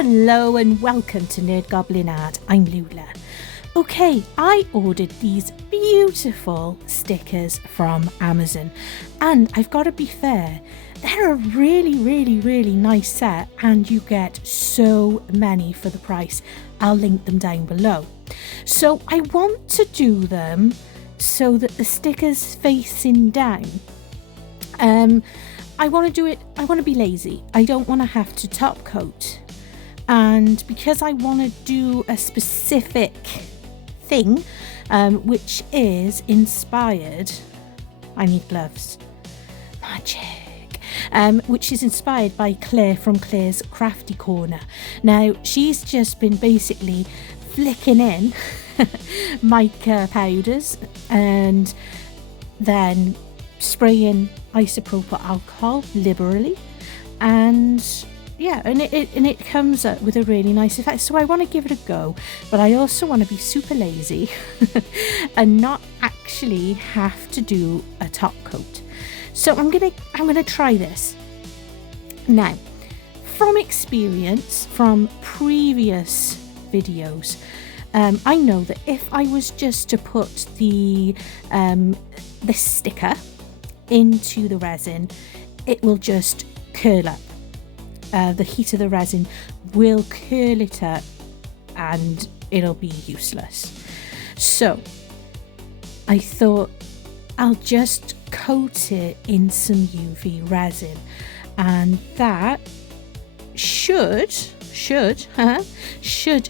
Hello and welcome to NERDGOBLIN Art. I'm Lula. Okay, I ordered these beautiful stickers from Amazon, and I've got to be fair, they're a really nice set, and you get so many for the price. I'll link them down below. So I want to do them so that the sticker's facing down. I want to be lazy. I don't want to have to top coat. And because I want to do a specific thing, which is inspired, I need gloves, magic, which is inspired by Claire from Claire's Crafty Corner. Now, she's just been basically flicking in mica powders and then spraying isopropyl alcohol liberally, and yeah, and it comes up with a really nice effect. So I want to give it a go, but I also want to be super lazy and not actually have to do a top coat. So I'm gonna try this. Now, from experience from previous videos, I know that if I was just to put the this sticker into the resin, it will just curl up. The heat of the resin will curl it up and it'll be useless. So I thought I'll just coat it in some UV resin, and that should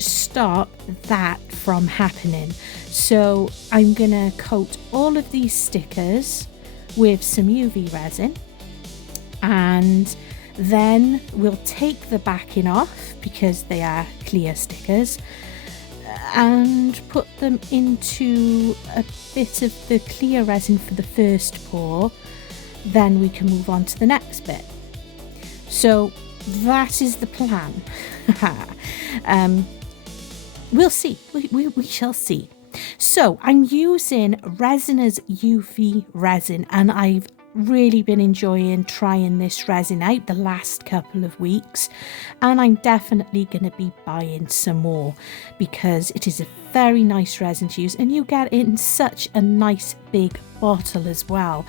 stop that from happening. So I'm gonna coat all of these stickers with some UV resin, and then we'll take the backing off because they are clear stickers and put them into a bit of the clear resin for the first pour. Then we can move on to the next bit. So that is the plan. We'll see. We shall see. So I'm using Resiners UV resin, and I've really been enjoying trying this resin out the last couple of weeks, and I'm definitely going to be buying some more because it is a very nice resin to use, and you get it in such a nice big bottle as well.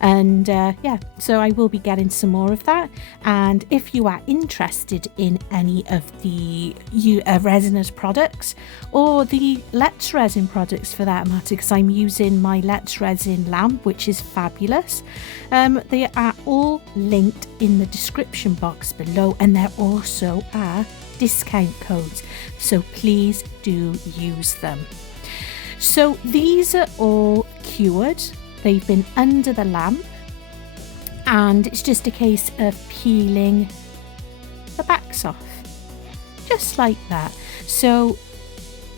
And yeah, so I will be getting some more of that. And if you are interested in any of the Resiners products, or the Let's Resin products for that matter, because I'm using my Let's Resin lamp, which is fabulous, they are all linked in the description box below, and there also are discount codes, so please do use them. So these are all cured, they've been under the lamp, and it's just a case of peeling the backs off, just like that. So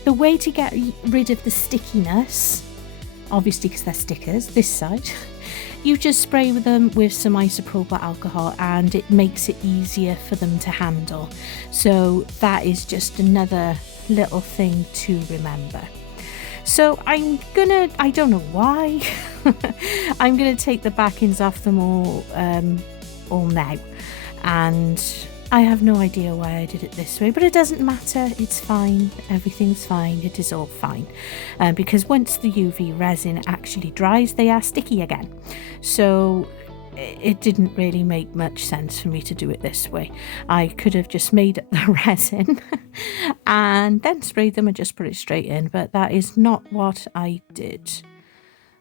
the way to get rid of the stickiness, obviously because they're stickers this side, you just spray them with some isopropyl alcohol and it makes it easier for them to handle. So that is just another little thing to remember. So I don't know why, I'm gonna take the backings off them all now, and I have no idea why I did it this way, but it doesn't matter, it's fine, everything's fine, it is all fine, because once the UV resin actually dries, they are sticky again. So it didn't really make much sense for me to do it this way. I could have just made up the resin and then sprayed them and just put it straight in, but that is not what I did.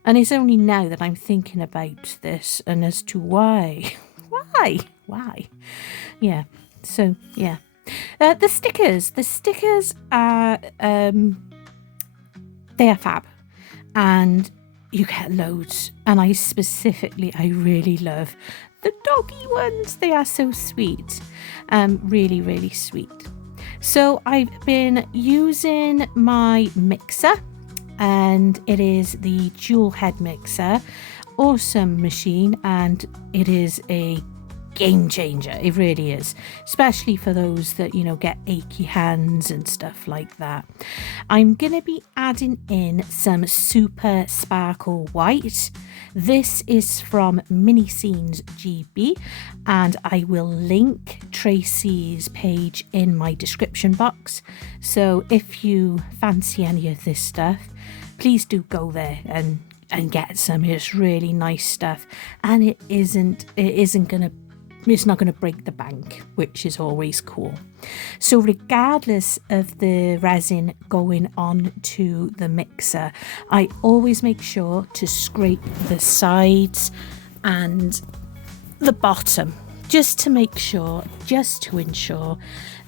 And it's only now that I'm thinking about this and as to why. Why? Yeah, so yeah. The stickers are they are fab, and you get loads, and I really love the doggy ones. They are so sweet, really sweet. So I've been using my mixer, and it is the dual head mixer, awesome machine, and it is a game changer. It really is, especially for those that, you know, get achy hands and stuff like that. I'm going to be adding in some Super Sparkle White. This is from Resiners G3, and I will link Tracy's page in my description box. So if you fancy any of this stuff, please do go there and get some. It's really nice stuff, and it's not going to break the bank, which is always cool. So regardless of the resin going on to the mixer, I always make sure to scrape the sides and the bottom, just to ensure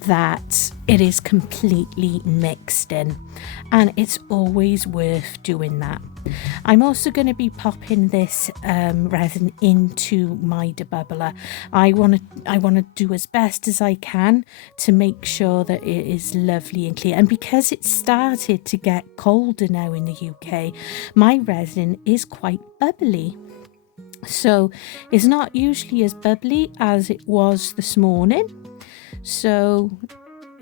that it is completely mixed in, and it's always worth doing that. I'm also going to be popping this resin into my debubbler. I want to do as best as I can to make sure that it is lovely and clear. And because it started to get colder now in the UK, my resin is quite bubbly. So it's not usually as bubbly as it was this morning. So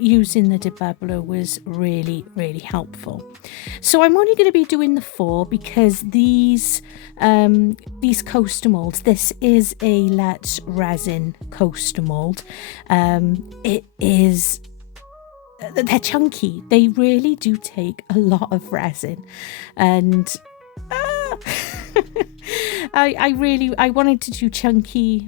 using the debubbler was really, really helpful. So I'm only going to be doing the 4 because these coaster molds, this is a Let's Resin coaster mold. They're chunky. They really do take a lot of resin, and I wanted to do chunky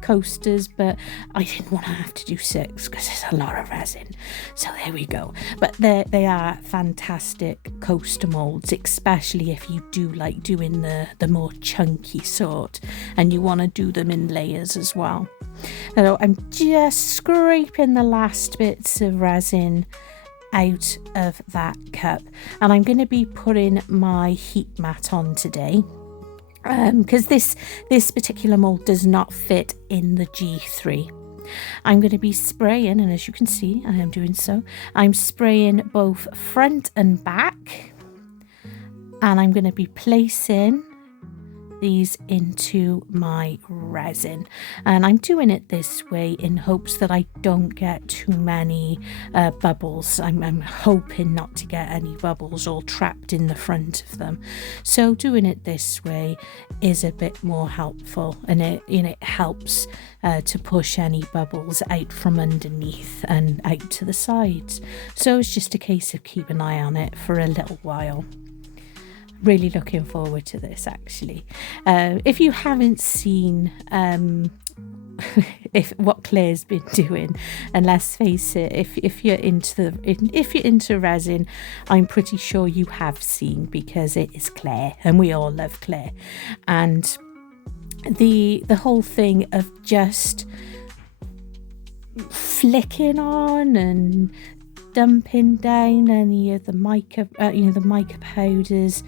coasters, but I didn't want to have to do 6 because there's a lot of resin. So there we go. But they are fantastic coaster molds, especially if you do like doing the more chunky sort and you want to do them in layers as well. So I'm just scraping the last bits of resin out of that cup, and I'm going to be putting my heat mat on today. Because this particular mold does not fit in the G3. I'm going to be spraying, and as you can see, I am doing so. I'm spraying both front and back, and I'm going to be placing these into my resin, and I'm doing it this way in hopes that I don't get too many bubbles. I'm hoping not to get any bubbles all trapped in the front of them, so doing it this way is a bit more helpful, and it helps to push any bubbles out from underneath and out to the sides. So it's just a case of keep an eye on it for a little while. Really looking forward to this, actually. If you haven't seen what Claire's been doing, and let's face it, if you're into resin, I'm pretty sure you have seen, because it is Claire, and we all love Claire. And the whole thing of just flicking on and dumping down any of the mica, the mica powders,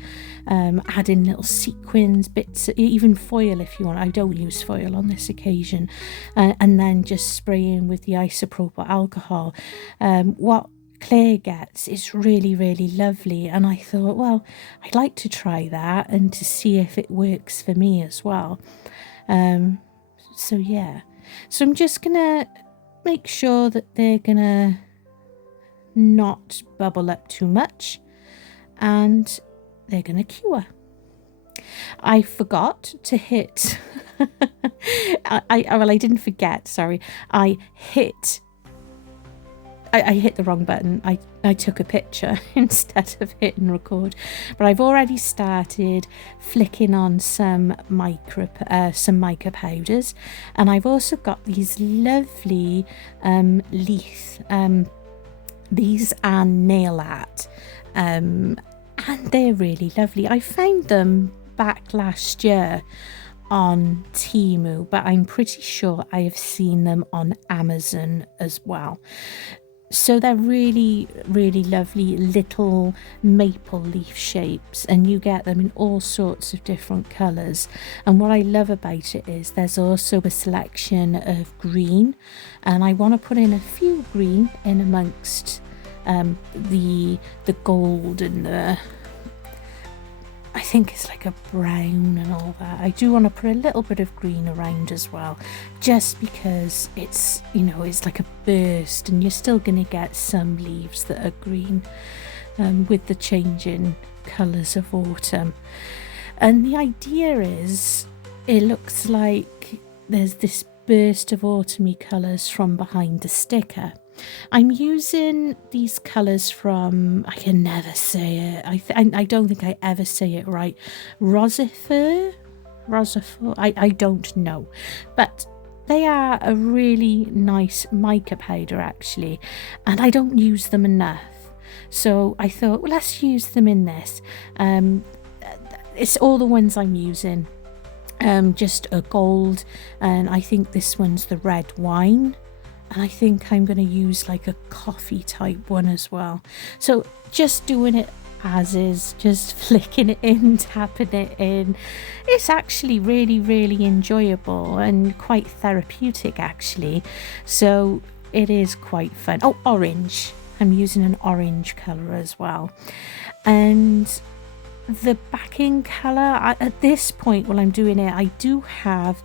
adding little sequins, bits, even foil if you want. I don't use foil on this occasion, and then just spraying with the isopropyl alcohol. What Claire gets is really, really lovely, and I thought, well, I'd like to try that and to see if it works for me as well. So yeah, so I'm just gonna make sure that they're gonna not bubble up too much, and they're gonna cure. I forgot to hit I didn't forget, sorry. I hit the wrong button. I took a picture instead of hitting record, but I've already started flicking on some mica powders, and I've also got these lovely leaf. These are nail art, and they're really lovely. I found them back last year on Temu, but I'm pretty sure I have seen them on Amazon as well. So they're really, really lovely little maple leaf shapes, and you get them in all sorts of different colours. And what I love about it is there's also a selection of green, and I want to put in a few green in amongst the gold and I think it's like a brown and all that. I do want to put a little bit of green around as well, just because it's, you know, it's like a burst and you're still going to get some leaves that are green with the changing colours of autumn. And the idea is it looks like there's this burst of autumny colours from behind the sticker. I'm using these colours from, I can never say it, I don't think I ever say it right, Rosifer, I don't know, but they are a really nice mica powder actually, and I don't use them enough, so I thought, well, let's use them in this. It's all the ones I'm using, just a gold, and I think this one's the red wine. And I think I'm going to use like a coffee type one as well. So just doing it as is, just flicking it in, tapping it in. It's actually really, really enjoyable and quite therapeutic actually. So it is quite fun. Oh, orange. I'm using an orange colour as well. And the backing colour, at this point while I'm doing it, I do have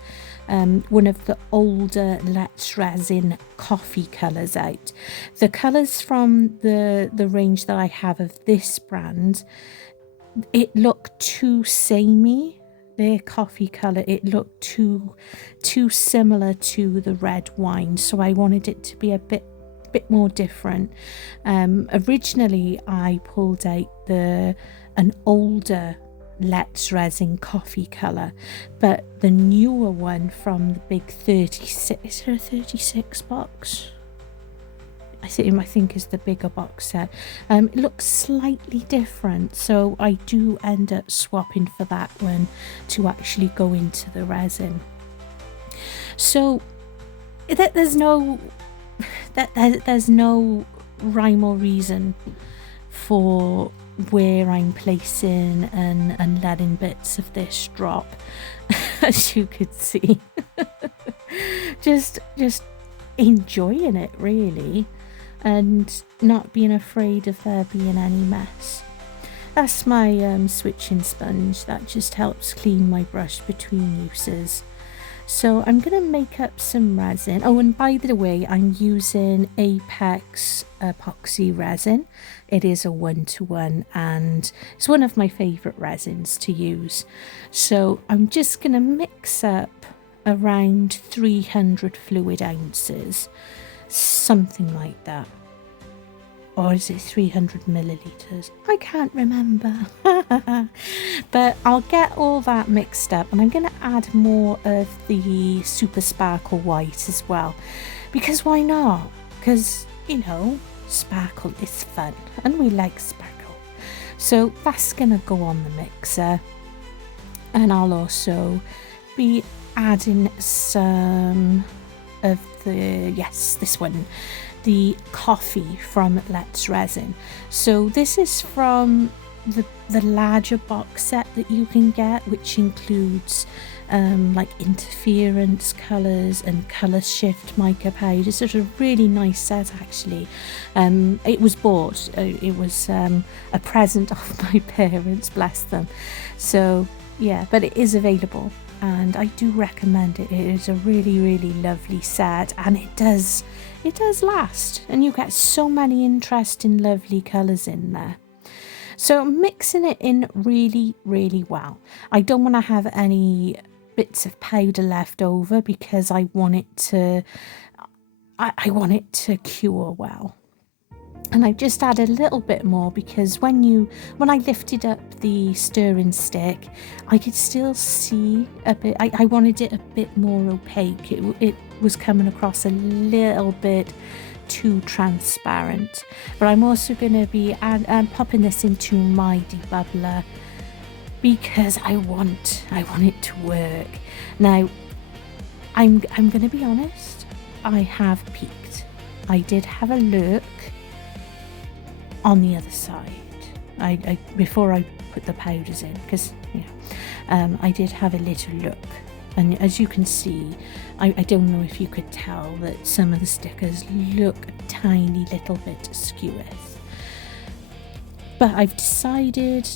one of the older Let's Resin coffee colours out. The colours from the range that I have of this brand, it looked too samey. Their coffee colour, it looked too similar to the red wine, so I wanted it to be a bit more different. Originally I pulled out an older Let's Resin coffee colour, but the newer one from the big 36, is there a 36 box? I think is the bigger box set. It looks slightly different, so I do end up swapping for that one to actually go into the resin. So there's no rhyme or reason for where I'm placing and letting bits of this drop, as you could see. just enjoying it really, and not being afraid of there being any mess. That's my switching sponge that just helps clean my brush between uses. So I'm going to make up some resin. Oh, and by the way, I'm using Apex epoxy resin. It is a 1-to-1 and it's one of my favourite resins to use. So I'm just going to mix up around 300 fluid ounces, something like that. Or is it 300 millilitres? I can't remember. But I'll get all that mixed up, and I'm going to add more of the Super Sparkle White as well. Because why not? Because, you know, sparkle is fun, and we like sparkle. So that's going to go on the mixer. And I'll also be adding some of the, yes, this one, the coffee from Let's Resin. So this is from the larger box set that you can get, which includes like interference colours and colour shift mica powders. It's a really nice set actually. It was bought, it was a present of my parents, bless them. So yeah, but it is available and I do recommend it. It is a really, really lovely set, and it does last, and you get so many interesting lovely colours in there. So mixing it in really, really well. I don't want to have any bits of powder left over because I want it to cure well. And I've just added a little bit more because when I lifted up the stirring stick, I could still see a bit. I wanted it a bit more opaque. It was coming across a little bit too transparent. But I'm also going to be popping this into my debubbler because I want it to work. Now, I'm going to be honest. I have peeked. I did have a look on the other side. I before I put the powders in, because I did have a little look, and as you can see, I don't know if you could tell that some of the stickers look a tiny little bit skew. But I've decided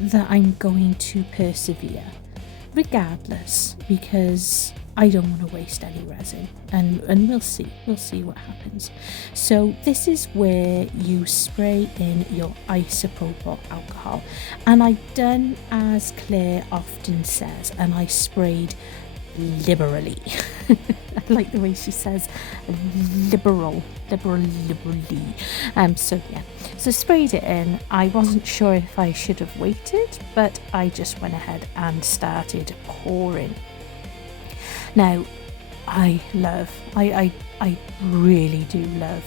that I'm going to persevere regardless, because I don't want to waste any resin, and we'll see what happens. So this is where you spray in your isopropyl alcohol, and I've done as Claire often says, and I sprayed liberally. I like the way she says liberally. So yeah, so sprayed it in. I wasn't sure if I should have waited, but I just went ahead and started pouring. Now I really do love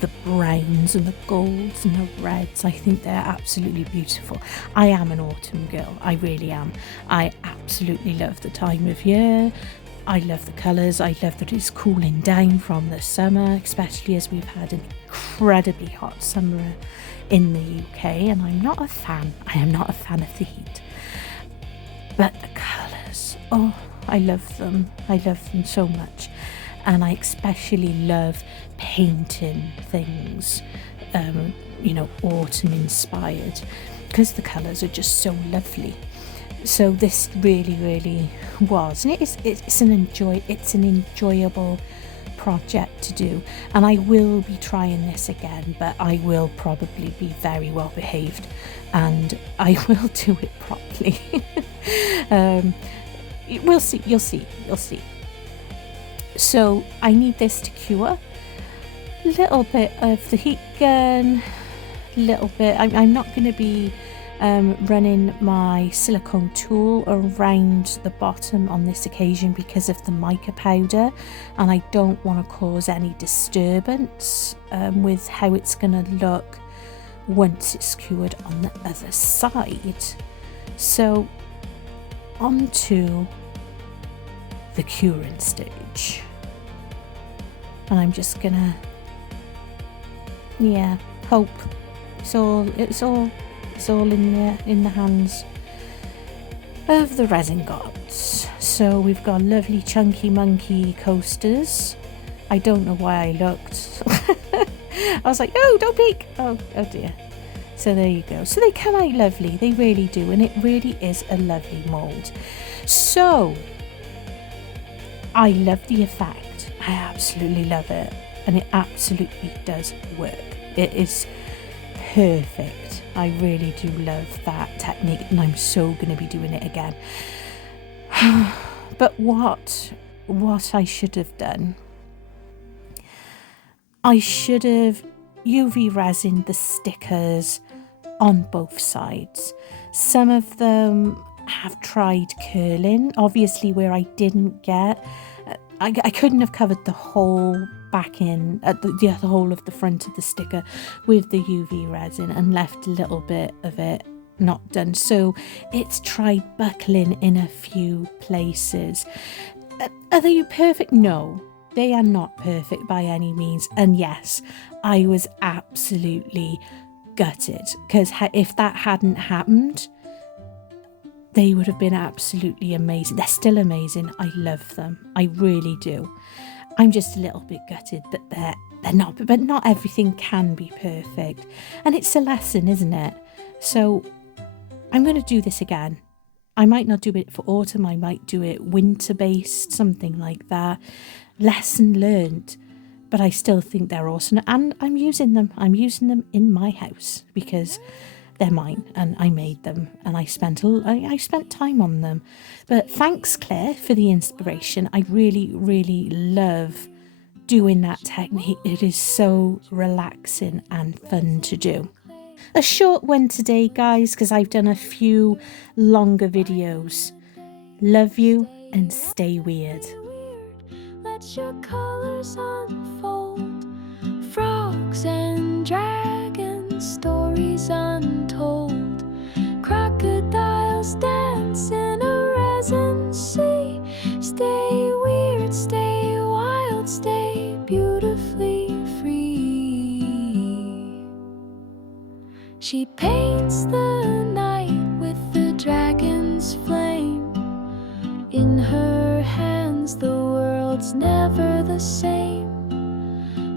the browns and the golds and the reds. I think they're absolutely beautiful. I am an autumn girl, I really am. I absolutely love the time of year. I love the colours. I love that it's cooling down from the summer, especially as we've had an incredibly hot summer in the UK, and I'm not a fan. I am not a fan of the heat. But the colours, oh, I love them. I love them so much. And I especially love painting things, you know, autumn inspired, because the colours are just so lovely. So this really was, and it's an enjoyable project to do, and I will be trying this again, but I will probably be very well behaved, and I will do it properly. We'll see. You'll see. So I need this to cure. A little bit of the heat gun, little bit. I'm not going to be running my silicone tool around the bottom on this occasion because of the mica powder, and I don't want to cause any disturbance with how it's going to look once it's cured on the other side. So onto the curing stage, and I'm just gonna hope it's all in the hands of the resin gods. So we've got lovely chunky monkey coasters. I don't know why I looked. I was like, oh, don't peek. Oh dear. So there you go. So they come out lovely. They really do, and it really is a lovely mould. So I love the effect. I absolutely love it, and it absolutely does work. It is perfect. I really do love that technique, and I'm so going to be doing it again. But what I should have done, I should have UV resin the stickers on both sides. Some of them have tried curling, obviously where I didn't get, I couldn't have covered the whole back in, the whole of the front of the sticker with the UV resin and left a little bit of it not done. So it's tried buckling in a few places. Are they perfect? No, they are not perfect by any means. And yes, I was absolutely gutted, because if that hadn't happened, they would have been absolutely amazing. They're still amazing. I love them. I really do. I'm just a little bit gutted that they're not, but not everything can be perfect. And it's a lesson, isn't it? So I'm going to do this again. I might not do it for autumn. I might do it winter based, something like that. Lesson learned. But I still think they're awesome. And I'm using them. I'm using them in my house because they're mine, and I made them, and I spent time on them. But thanks, Claire, for the inspiration. I really love doing that technique. It is so relaxing and fun to do. A short one today, guys, because I've done a few longer videos. Love you and stay weird. Let your colors unfold. Frogs and dragons, stories untold. Crocodiles dance in a resin sea. Stay weird, stay wild, stay beautifully free. She paints the night with the dragon's flame. In her hands the world's never the same.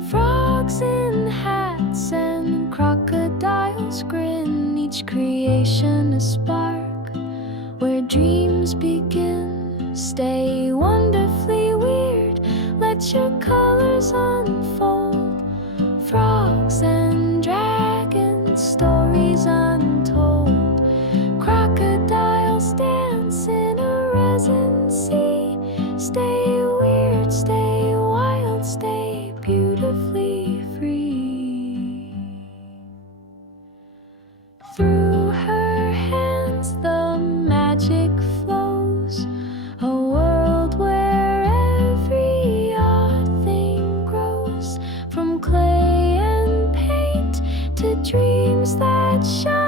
Frogs in hats and crocodiles grin, each creation a spot. and stories untold. Crocodiles dance in a resin sea. Stay weird, stay wild, stay beautifully free. Through her hands the magic flows, a world where every odd thing grows, from clay and paint to dreams that shine.